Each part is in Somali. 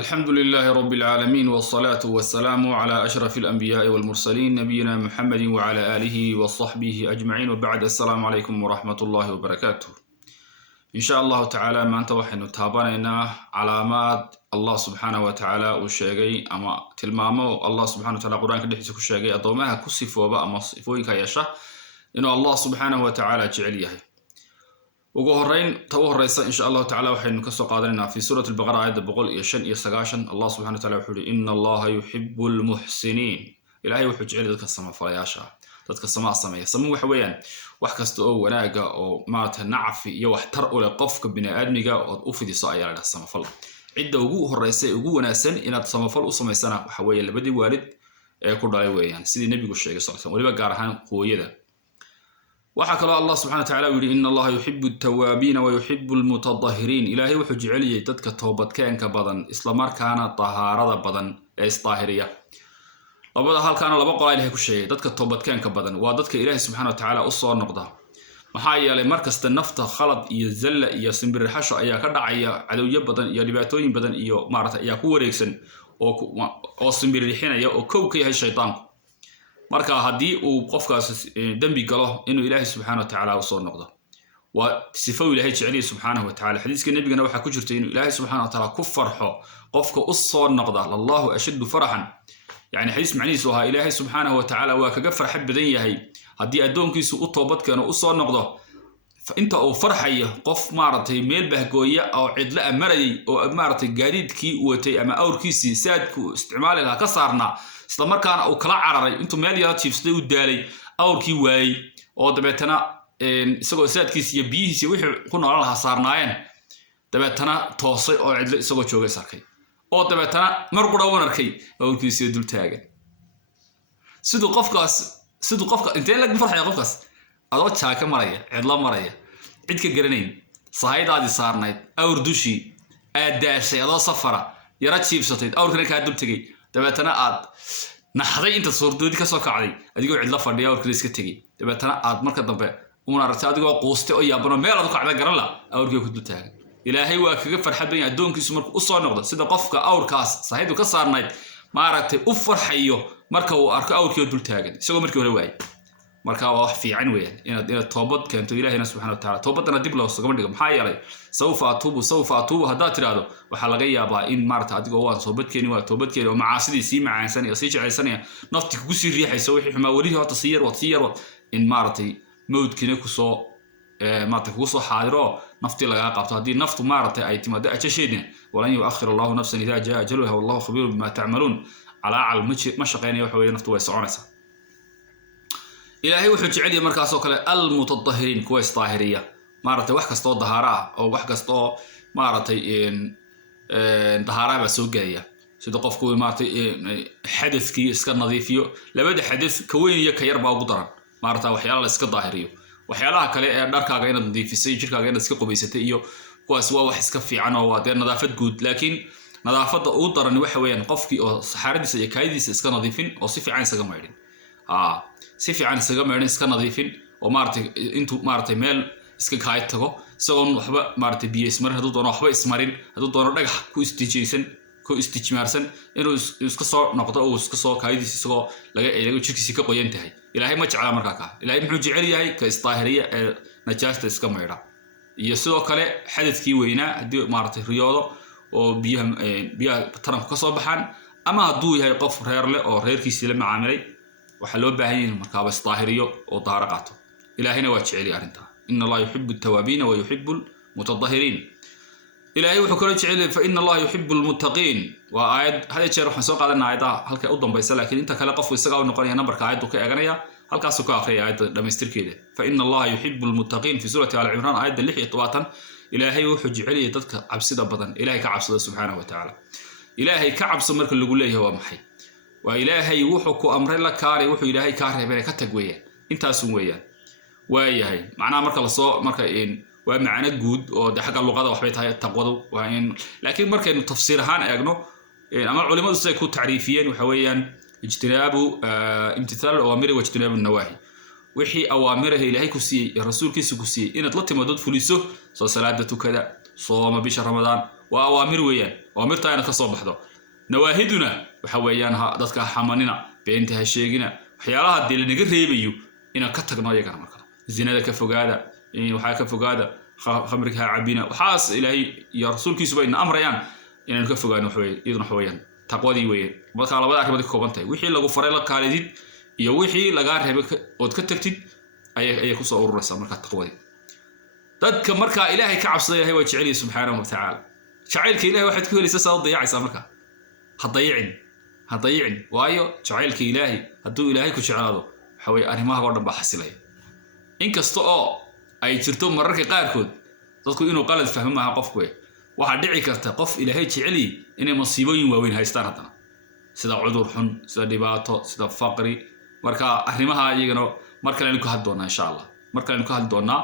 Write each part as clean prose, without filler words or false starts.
الحمد لله رب العالمين والصلاة والسلام على أشرف الأنبياء والمرسلين نبينا محمد وعلى آله وصحبه أجمعين وبعد السلام عليكم ورحمة الله وبركاته إن شاء الله تعالى ما أنت وحن تابانينا علامات الله سبحانه وتعالى وشيغي أما تلمامو الله سبحانه وتعالى قرآن كدحيس كشيغي أضومها كسفوا بقى مصفوين كيشا إنه الله سبحانه وتعالى جعليه ugu horeyn taw horeysa insha Allah ta'ala waxaynu ka soo qaadanayna fi suurat al-baqara ayada 195 Allah subhanahu wa ta'ala wuxuu inna Allah yuhibbul muhsinin ilaahay wuxuu jecel dadka samafalayaasha dadka sameeya waxa weeyaan wax kasta oo wanaaga oo maanta nacfi iyo wax tar u leh qofka bini'aadmiga oo u fidiso ayaa la samafal cidda ugu horeysa ugu wanaagsan inaad samafal u sameysana waxa weeye labadii waalid ee ku dhalay weeyaan sidii nabigu sheegay sallallahu alayhi wasallam waliba gaar ahaan hooyada وحكى الله سبحانه وتعالى إن الله يحب التوابين ويحب المتطهرين إلهي وحج علي تدك التوبة كان كبدن إسلامار كان طهارة بدن إسطاهرية لبدا هل كان لبقى إلهي كل شيء تدك التوبة كان كبدن وادتك إلهي سبحانه وتعالى أصور نقضة محايا لمركز النفط خلط يزل يسنبر الحشر يا كدع يا عدوية بدن يا لبعتوين بدن يا معرة يا كوريكسن أو سنبر الحين يا كوكي هالشيطان marka hadii uu qofkaas dambi galo inuu Ilaahay subhanahu wa ta'ala soo noqdo wa sifo Ilaahay jeceliyo subhanahu wa ta'ala xadiiska nabigana waxa ku jirtay inuu Ilaahay subhanahu wa ta'ala ku farxo qofka u soo noqdo Allahu ashaddu farahan yani xadiis macnihiisu waa Ilaahay subhanahu wa ta'ala waa kaga farxad badan yahay hadii adoonkiisu u toobad keeno u soo noqdo inta uu farxayo qof maartay meel bahgooya oo cidla amaray oo maartay gaariidkii u watay ama awrkiisii saadku isticmaali laha ka saarna isla markaana uu kala cararay intuu meel yar jiifsaday u daalay awrkii waayay oo dabeetana isagoo saadkiisa iyo biyihiisa wixii ku noolaan lahaa saarnaayeen dabeetana toosay oo cidla isagoo joogay sarkay oo dabeetana mar qura uu arkay awrkiisa dul taagan sidoo qofka intee laga farxay qofkaas adoo jaaka maraya cidla maraya cid ka garanayn sahaydaadi saarnayd awr dushi aadaashay adoo safara yara jiifsatay awrkana ka dul tagay dabeetana aad naxday inta suurdoodi ka soo kacday adigoo cidla fadhiya awrkii iska tagay dabeetana aad marka dambe uma aragtay adigoo qoostay oo yaabano meel aad ku kacday garan la awrkii ku dul taagan ilaahay waa kaga farxad badan adoonkiisu markuu u soo noqdo sida qofka awrkaas sahaydu ka saarnayd ma aragtay u farxayo marka uu arko awrkii dul taagan isagoo markii hore waayay marka waa wax fiican weeyaan inaad toobad keento Ilaahay subhanahu wa ta'ala toobadana dib loo soo dhigo maxaa yeelay sawfa atubu hadaa tiraado waxa laga yaabaa in maarta adigoo waan toobad keeni oo macaasidii si macaansan iyo si jeceysanaya nafti kugu sii riixayso wixii xumaa wali hota siyar in maartay mawdkina ku soo maarta kugu soo xaadiro nafti laga qabto hadii naftu maartay ay timaado ajasheedina walan yu'akhir Allahu nafsan idha jaa ajaluha wallahu khabirun bima ta'malun ala al ma shaqeynay waxa weeye naftu way soconaysaa إلهي وحج علي مركز وكله المتطهرين كويس طاهرية مارتي واحد كستو ظهراء أو واحد كستو مارتي إن ظهراء بسوقية سيدو قف كوي مارتي حدث كي اسك نظيفيو لبدا حدث كوين يك يربا قدرا مارتا وحيالا اسك ظاهريو وحيالها كلي داركاغا إن نظيفيسي جيركاغا إن اسك قبيستي iyo kuwaas waa wax iska fiican oo waa nadaafad guud laakiin nadaafada uu daran waxa weeyaan qofkii oo saxaradiisa iyo kaaydiisa iska nadiifin oo si fiican isaga maydin si fiican isaga meerin iska nadiifin oo maartay intuu maartay meel iska kaay tago isagoo waxba maartay biyo ismar haduu doono waxba ismarin haduu doono dhagax ku istijmaarsan inuu iska soo noqdo oo iska soo kaaydiis isagoo laga eego jirkiisa ka qoyan tahay ilaahay ma jecla markaa ka ilaahay muxuu jecel yahay ka istaahiriya ee najaasta iska meera iyo sidoo kale xadadkii weynaa hadii maartay riyoodo oo biyaha taranku ka soo baxaan ama haduu yahay qof reer leh oo reerkiisa la macaamilay waxa loo baahan yahay marka bas taahiriyo oo daara qaato ilaahina waa jecel arinta inna allaha yuhibbu at-tawabin wa yuhibbu al-mutatahhirin ilaahay wuxuu kala jecel fa inna allaha yuhibbu al-muttaqin wa aayad hada jeer waxaan soo qaadanaa aayada halka u dambaysa laakiin inta kale qof isaga u noqonaya numberka aayadu ka eeganaya halkaas uu ka akhriyo aayada dhameystirkeeda fa inna allaha yuhibbu al-muttaqin fi surati al-imran aayada 26 ilaahay wuxuu jecel yahay dadka cabsida badan ilaahay ka cabsada subhanahu wa ta'ala ilaahay ka cabso marka lagu leeyahay waa maxay وإلهي وحكو أمر الله كاري وحو إلهي كاري بين كتجوية أنت سويا وياهي معناه مركل الصو مركين ومعنى جود وده حاجة اللغة وحبيتها التقوى وين لكن مركين تفسير هان أجنو أما العلماء سيكون تعريفيا وحويا اجتناب امتثال الأوامر واجتناب النواهي وحي أوامره إلهي كسي الرسول كيس كسي إن طلعت مدود فلوسه صلاة كذا صوم بشهر رمضان وأوامر ويان أوامر تاينا كصوب حضو نواهدنا وحويانها ضدك حماننا بينتها شيقنا وحيالها دي اللي نقر ريبيو إنا كتقنا يقنا مركنا الزنا كفقادة إن وحا كفقادة خمركها عبينا وحاس إلهي يا رسول كيسوا إن أمر يعني إن كفقادة وحوي إذن حويان تقوى وين marka labada arimood ka kooban tahay wixii lagu faray la kaalidid iyo wixii laga reebay oo ka tagtid ay ku soo ururaysa marka taqwadi dadka marka ilaahay ka cabsada ilaahay waa jecel subhanahu wa ta'ala jacaylka ilaahay waxaad ku helaysaa soo dayacaysa marka hadayicin waayo jacaylka ilaahay haduu ilaahay ku jeclaado waxa way arimaha oo dhan ba xasilay inkasta oo ay jirto mararka qaarkood dadku inuu qalad fahmaha qofku waxa dhici karta qof ilaahay jeceli inay masiibooyin waaweyn haystaan hadana sida cudur xun sida dhibaato sida faqri marka arimaha iyagana marka la ku haddoona insha Allah marka la ku haddoona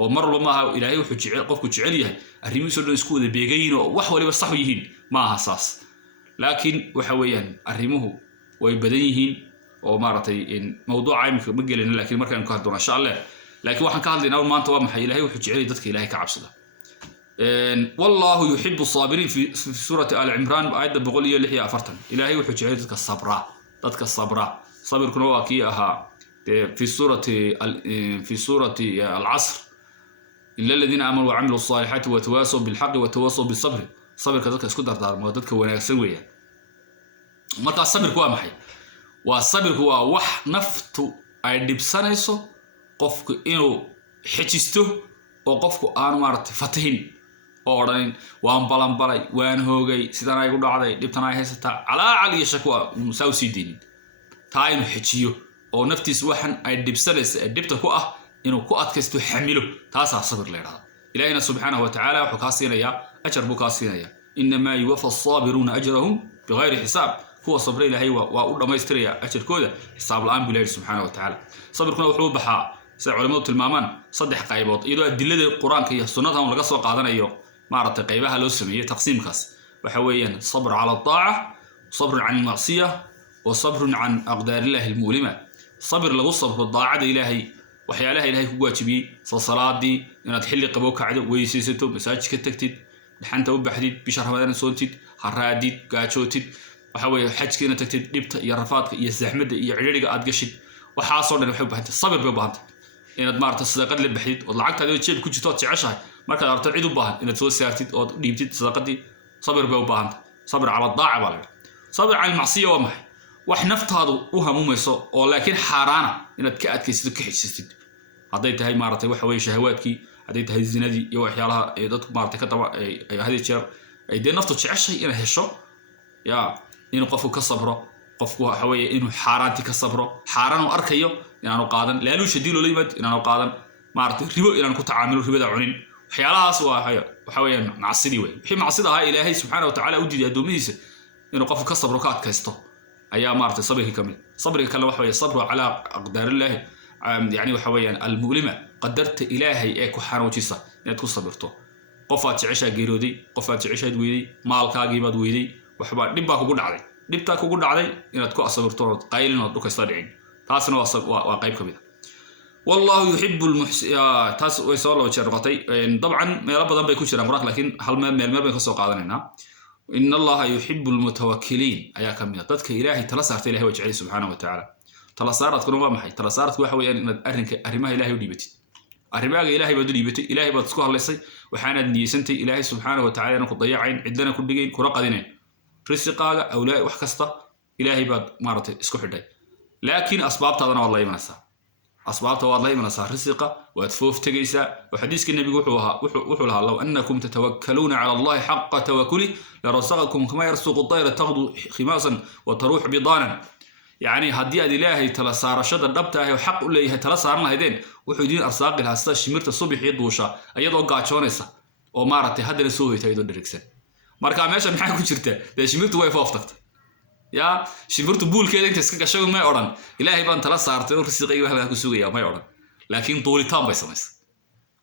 oo mar walba ma ilaahay wuxuu jecel qofku jecel yahay arrimihiisu dhan isku wada beegayin oo wax waliba sax yihiin ma aha saas laakiin waxa weeyaan arrimuhu way badan yihiin oo maartay in mawduuca imika ma gelin laakiin marka la ku haddoona insha Allah laakiin waxaan ka hadlaynaa maanta waa maxay ilaahay wuxuu jecel dadka ilaahay ka cabsada والله يحب الصابرين في سورة آل عمران آية بقولية لحية أفرتن إلهي وحجي ذاتك الصبراء صبر كنوا كيها في سورة العصر إلا الذين آمنوا وعملوا الصالحات وتواصوا بالحق وتواصوا بالصبر صبر كذلك اسكدر دار مودتك وناسويا مرتا الصبر كوا محي والصبر هو وح نفط أي دبسانيسو قفك إنو حجستو وقفك آن مارت فتهين أورين وان بالي وان هوجي سيدنا يقول عادي دبتنا هيستا على علي شكوى مساوسي دين تاين حجيو أو نفتي سوحن أي دبسلس دبته كوا إنه كوات كستو حمله تاسع صبر لنا إلهنا سبحانه وتعالى وحكاسينا يا أجر بكاسينا يا إنما يوفى الصابرون أجرهم بغير حساب هو صبر إلهي وأقول ما يستري أجر كودا حساب الآن بالله سبحانه وتعالى صبر كنا وحروب بحا سي علماء التلمامان صدح قيبوت إذا أدلة القرآن كي سنتهم لقى سوق قادنا يو معرض قيبها لو سميه تقسيم كاس وحويا صبر على الطاعة صبر عن المعصية وصبر عن أقدار الله المؤلمة صبر لغو صبر الضاعة إلهي وحيالها إلهي كواجبي صلاة دي إن تحل قبوك عدو ويسيستو مساجك التكتيد لحنت وبحديد بشهر رمضان سونتيد حراديد قاچوتيد وحوي حج كينا تكتيد دبت يا رفاض يا زحمد يا عريق أدقشد وحاصلنا نحب هانت الصبر ببهانت إن دمارت الصدقة اللي بحديد واللعقت هذا الشيء كنت توت عشاء marka aad arto cid u baahan inaad soo saartid oo dhiibtid sadaqadii sabir bay u baahan sabir ala daaca baa sabir ala macsiyo waa maxay wax naftaadu u hamumayso oo laakiin xaraana inaad ka adkaysid ka xisistid haday tahay maartay waxa weey shahawaadkii haday tahay zinadii iyo waxyaalaha ay dadku maartay ka daba ay hadii jeer ay de naftu jeceshay in hesho ya in qofku ka sabro qofku waxa weey inuu xaraanti ka sabro xaraan oo arkayo inaanu qaadan laalu shadiilo leeyad inaanu qaadan maartay ribo inaan ku tacaamilo ribada cunin waxyaalahaas waxa weeyaan macsidii way wixii macsida ah ilaahay subhanahu wa ta'ala u diiday adoomihiisa inuu qofku ka sabro ka adkaysto ayaa maartay sabriga kamid sabriga kale waxa weeye sabru ala aqdar ilaahi yani waxa weeyaan al-mu'lima qadarta ilaahay ee ku xanuujisa inaad ku sabirto qofaad jeceshaa geerooday qofaad jeceshaad weeday maalkaagii baad weeday waxba dhib baa kugu dhacday inaad ku asabirto qaylin oo dhukaysta dhicin taasna waa qayb kamid والله يحب تاس ويسولو جرقتي طبعا ميل بدن باي كجيران قران لكن هل ميل باي كسو قادنينا ان الله يحب المتوكلين ايا كميد ددك الهي تلا سارتay ilaahay wajhi subhanahu wa ta'ala tala saaradku waa maxay tala saaradku waxa weeyaan inaad arimaha ilaahay u dhiibatid arimaha ilaahay baad u dhiibatay ilaahay baad isku hadlaysay waxaana niyeysantay ilaahay subhanahu wa ta'ala inuu ku dayacayn cidana ku dhigayn ku raqadinayn risqaaga awlaa wax kasta ilaahay baad maartay isku xidhay laakiin asbaabtaadana waa la imanaysaa أسبابته والله من صار رزقه وتفوف تجيسا وحديث النبي وحول لها لو أنكم تتوكلون على الله حق توكله لرزقكم كما يرزق الطير تغدو خماصا وتروح بضانا يعني هدي إلهي تلا صار شد الربطة وحق إليه تلا صارنا هيدين وحدين أرزاق لها شمرت الصبح يدوشا أيضا قاعدشونيسا ومارت هذا السوي تيدو دركسن مركا ماشى محاك وشرته ده شمرت ويفافتك يا شمرت بول كده انت اسكا شو ما اورن الهي بان تلا صارتay oo risiqay waxa ku sugaya ma oran laakiin toolitaan bay samays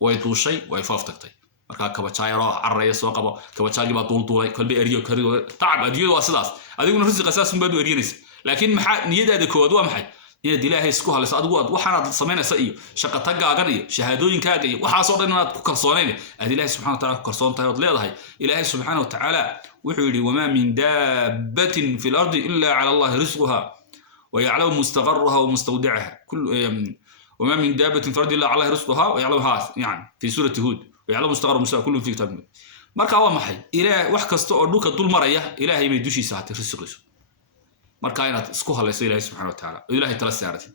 way tuushay way faaftagtay marka kabajaayro carreeyo soo qabo kabajaagi baa duulay kalbi eriyo kariyo taab adiyo waa sidaas adiguna risiq asaas un baad u eriinaysa laakiin maxaa niyadaada kood waa maxay inaad ilaahay isku halayso adigu waxaad sameynaysaa iyo shaqo tagaagan iyo shahaadooyinkaaga iyo waxaasoo dhan inaad ku kalsoonayn aad ilaahay subxaanahu wa ta'ala ku kalsoon tahay oo leedahay ilaahay subxaanahu wa ta'ala wuxuu yiri wama min dabbatin fil ardi illa ala allahi rizquha wa ya'lamu mustaqarraha wa mustawda'aha وما من دابة في الأرض إلا على الله رزقها ويعلمها يعني في سورة هود ويعلم مستقر مستوى كله في كتاب marka waa maxay ilaahay wax kasto oo dhulka dul maraya ilaahay bay dushiisa hatay risqiisu marka inaad isku halayso ilaahay subxaanahu wa ta'ala ilaahay tala saaratid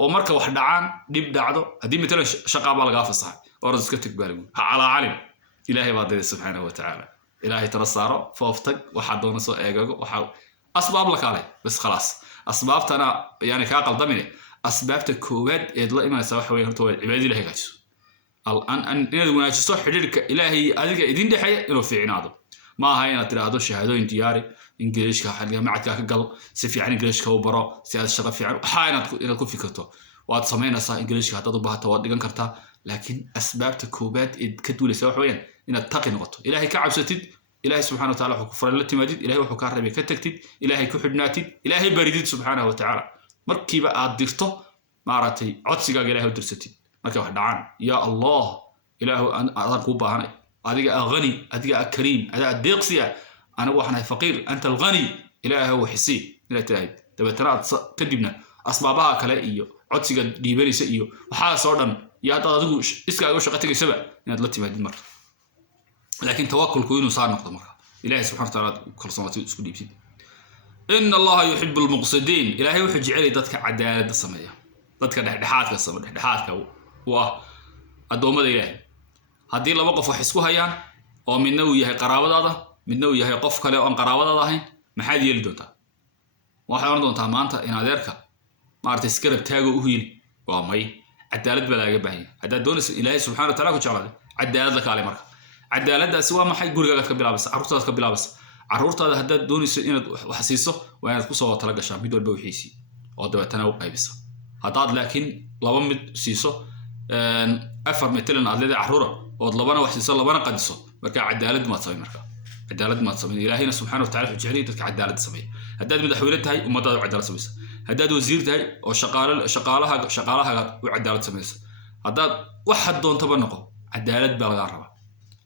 oo marka wax dhacaan dib dhacdo hadii midna shaqaba laga fasaxay oo iska tagbaaligu ha ala alim ilaahay baa dadayay subxaanahu wa ta'ala ilaahay tala saaro fooftag waxa doona soo eegago waxa asbaab la kale bas خلاص asbaabtana yani ka qaldamin asbaabta koowaad ee la imaanaysa waxa weeye horta cibaadada ilaahay gaajiso الآن إنه وناجسو حديرك إلهي أذيك إدين ده حياة إنه في عناده ما هاي أنا ترى هذا الشهادة إنتياري إنجليش كحاجة معك كقل سفي عن إنجليش كوبرا سياد الشغف في عن حاجة إنه تكون في كرتة وأتصمينا صح إنجليش كهذا ضبها تواد جن كرتة لكن أسباب تكوبات كدولة سواء حوين إن التقي نقطة إلهي كعب ستد إلهي سبحانه وتعالى حكفر التي مدد إلهي وحكار ربي كتكتد إلهي كحد ناتد إلهي بريد سبحانه وتعالى مركب أدرته معرتي عطسي قال إلهي ودرستي marka wax dhacaan ya allah ilaahu aan ku baahanay adiga ghani adiga kareem adiga deeqsiya ana waxaan faqiir anta al-ghani ilaahu xisi ila tahay dabataraad kadibna asbaabaha kale iyo codsiga dhiibanaysa iyo waxa soo dhan ya hada adigu iskaaga shaqo tagaysaba inaad la timaadid marka laakiin tawakkulku inuu saan noqdo marka ilaahay subhanahu wa ta'ala kalsoonati isku dhiibsid inna allaha yuhibbul muqsitin ilaahay wuxuu jecel dadka cadaalada sameeya dadka dhexdhexaadka sameeya dhexdhexaadka وأدوما إلهي هذه لما قف حسكوها يعني أو من نوع هي قرابة هذا من نوع هي قف كله أو قرابة هذا هين ما حد يلدونها واحد يردون تامانتا إن هذاك ما أرتسكر بتاعه وهين وامي عدالة بلا جبهين هذا دونس إلهي سبحانه وتعالى كشغله عدالة لك على مرة عدالة ده سواء ما حد يقول لك كبلا بس عروض كبلا بس عروض هذا دونس إن وحسيسه وأنا تقصه تلاقى شاب بدون بوحيسي أو ده تناوب بس هذا لكن لو مد سيسه أفر مثلاً على عرورة وضلبنا وحسيس الله بنا قدسه مركا عدالة ما تصمي مركا عدالة ما تصمي إلهينا سبحانه وتعالى في جعلية عدالة تصمي هداد مدحولتها هي وما ضاع عدالة تصمي هداد وزيرتها هي وشقالها وعدالة تصمي هداد واحد دون تبنقه عدالة بالغاربة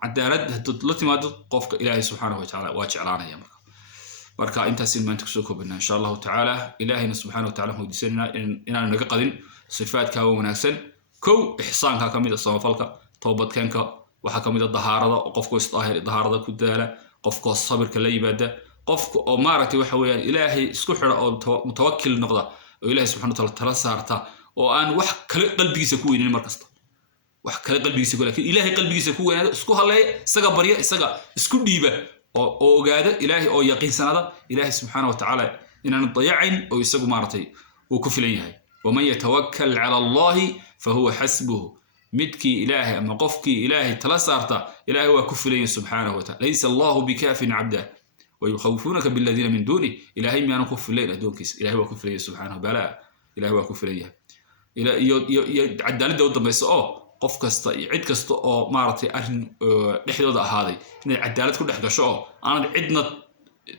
عدالة هتطلتي ما قفك إلهي سبحانه وتعالى واجعلنا يا مركا أنت سلمان تكسوكو بنا إن شاء الله تعالى إلهينا سبحانه وتعالى هو يدسنا إن نقدين صفات كاو وناسن كو إحسانك كميد الصوفالك توبت كانك وحكميد الظهارة وقفك استاهل الظهارة كدالة قفك الصبر كلا يبدا قفك أو مارتي وحويان إلهي سكحر أو متوكل النقطة وإلهي سبحانه وتعالى ترسارته وأن قلبي يسكوين المركز قلبي يسكوين لكن إلهي قلبي يسكوين سكوها الله سجى بريء سجى سكو ديبه أو قاعدة إلهي أو يقين سنة إلهي سبحانه وتعالى إن نضيعين أو يسقوا مارتي وكفلين هاي ومن يتوكل على الله فهو حسبه مدكي إلهي أما قفكي إلهي تلسارتا إلهي وكفلين سبحانه وتعالى ليس الله بكاف عبده ويخوفونك بالذين من دونه إلهي ما نكفلين أدونكس إلهي وكفلين سبحانه بلا إلهي وكفلين إلهي عدالة دو دميس قف كستا عد كستا مارتي أرن لحدود هذه إن عدالة كل حاجة شو أنا عدنا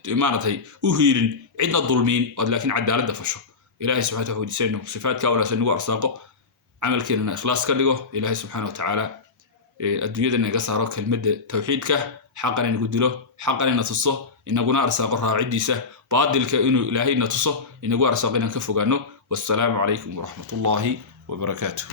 مارتي أهيرن عدنا الظلمين ولكن عدالة دفشوا إلهي سبحانه وتعالى سنو صفات كونا سنو أرساقه عمل كنا إخلاص كله إلهي سبحانه وتعالى الدنيا إنه قصاره كلمة توحيدك حقا إنه قدله حقا إنه تصه إنه قنا أرساقه راعديسه بعد إنه إلهي إنه تصه إنه أرساقنا كفوا عنه والسلام عليكم ورحمة الله وبركاته.